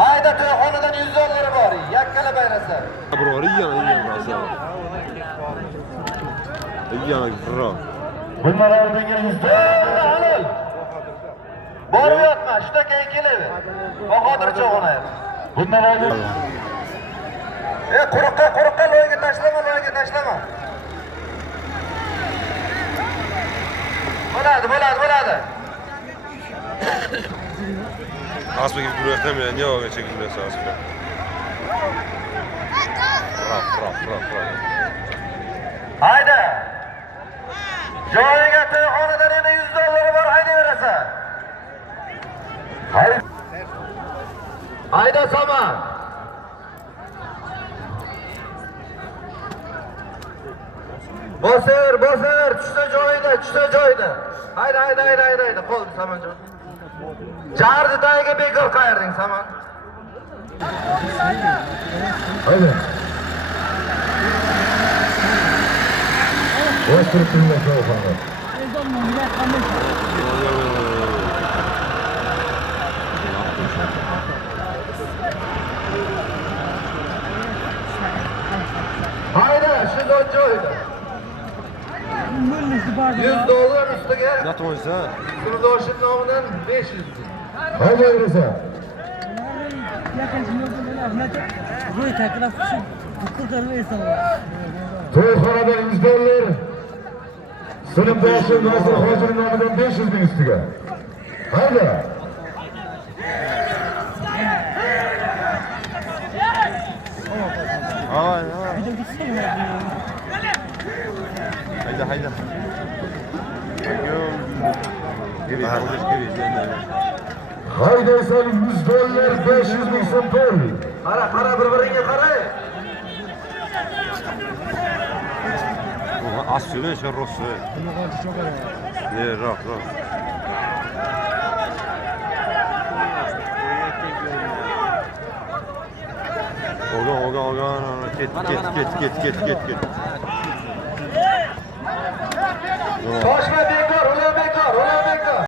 Hayda to'yxonadan 100 dollari bor. Yakkala bayrasa. Biror yigan rasa. Yigan biror. Bunlar oldinga 100 dollar halol. Borib yotma, shunda keyin kelaver. Bahodir cho'g'onay. Bundan oldin. Quruqqa loyga tashlama. Bo'ladi. Asma gibi duruyor değil mi ya? Niye o geçe gülüyorsun asma? Raf. Hayda. Joyiga to'yxonadan yana 100 dollari bor, haydaverasan. Hayda Saman. Bosir, tushsa joyida. Hayda. Qo'l Samanjon. Jardi tagiga bekor qayerding Saman. Hayda. O'stiribdi to'yxona. Hayda, shu joyida. 100 dollar ustiga. Nasıl oysa? Kurdoshim nomidan 500. Hayda yursa. To'yxonada 100 dollar. Sinfdoshim Nosir Hojirov nomidan 500 ming ustiga. Hayda. Hayda. Hayda esa 100 dollar 500 ming so'm pul. Qara bir-biringga qara. Az söyle şu rosu. Ne raf. Oga. Git. Toshma